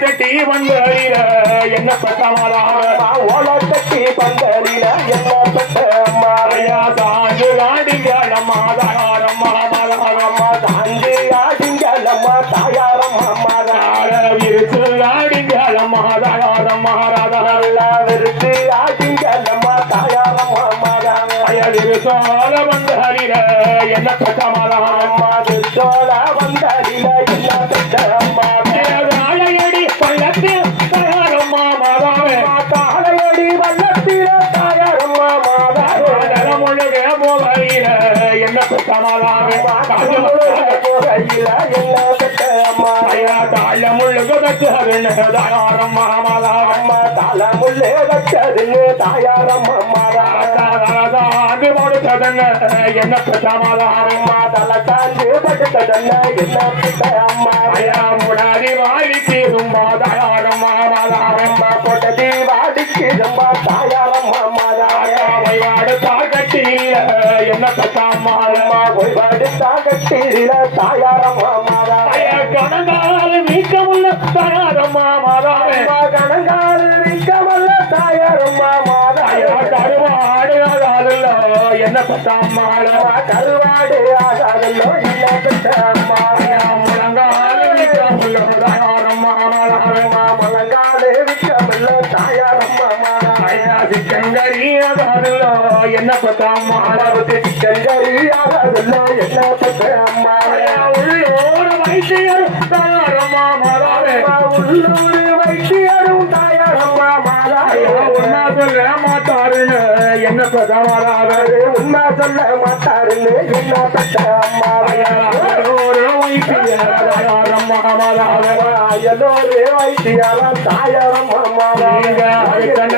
தட்டி வந்தறிய என்ன பட்டமாலாக? ஓலத்தட்டி பந்தலில என்ன பெற்ற மாறையா சாஞ்சு காடிங்க மாதாரம் மாதாரம் அம்மா தாண்டி ஆடிங்களம்மா தாயாரம் அம்மாதான் விரிச்சு காடிங்க மாதாரம் மாறாதாரம் விருத்து ஆடிங்களம்மா தாயாரம் அம்மாதான் அயலிரு சோழ வந்தறிய என்ன பட்டமாலாக? அம்மா சோழ வந்தலில என்ன பெற்ற அம்மா அம்மாதான் நலமுழுக போகையில என்ன பட்டமாலாக போகையில என்ன பெற்ற தாயாரம் மாதாவே அம்மா தலமுள்ளே வச்சதுன்னு தாயாரம் அம்மாதான் என்ன பிரசமாதாரம் அம்மா தல சாஞ்சு என்ன பெற்ற அம்மா முடாரி வாரி தீரும் தாயாரம் மாதாரம் அம்மா வாடிக்கு தாயாரம் என்ன பிரசமாதாரம் அம்மா கொய்பாடு தாகட்டில தாயாரம் அம்மாதான் கணங்கால வீக்கமுள்ள தாயாரம் மாதாவே. அம்மா கணங்கால் விக்கவல்ல தாயாரம் அம்மாதான் என்ன பத்தாம்மாள அம்மா கருவாடு ஆகாதல்லோ பெற்ற அம்மா முழங்கால வீக்கமுள்ள தாயாரம் மாதாவே. அம்மா முழங்காலே விக்கவல்ல தாயாரம் அம்மாதான் கங்கரியாதோ என்ன பத்தாம்மாள கங்கரியாகாதல்லோ என்ன பெற்ற அம்மா உள்ளோட வைத்தியர் மாதாவே உள்ளூர் வைத்தியரும் தாயாரம் அம்மாதான் ஒன்னா சொல்ல மாட்டாருன்னு என்ன பத்தாமாதாவே உண்மை சொல்ல மாட்டாருன்னு என்ன பெற்ற அம்மா ஒரு வைத்தியர் தாயாரம் மாதாவே எல்லோரே வைத்தியாரம் தாயாரம் நீங்க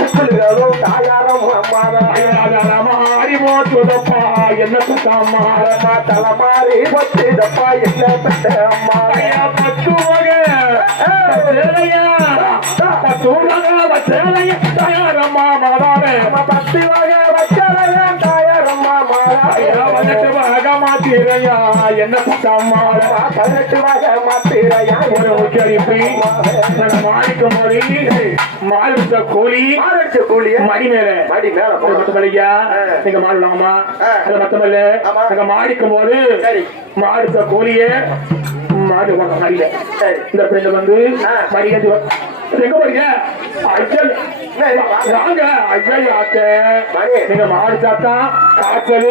தாதங்களும் புத்துகளும் என்ன பெற்ற அம்மா பத்து பத்து மாதாவே மாத்திரையா என்ன பத்தாம்மாள பதினெட்டு வகை மாத்திரையா ஒரு உச்சரிப்பு மாணிக்க மொழி மாலுத்த கோழி மாரடிச்ச கூலிய மடி மேல மடி மேல மத்தமல்லையா. நீங்க மாடு வாங்கம்மா ஆ. அது மத்தமல்ல. நாங்க மாடிக்கும் போது சரி. மாடுத்த கோழிய மாடு மடியில. இந்த பெண்ணு வந்து ஆ. மடி ஏந்தி வ- எங்க போறீங்க சரி, வாங்க. ஐயா. நீங்க மாடு சாத்தா காய்ச்சல்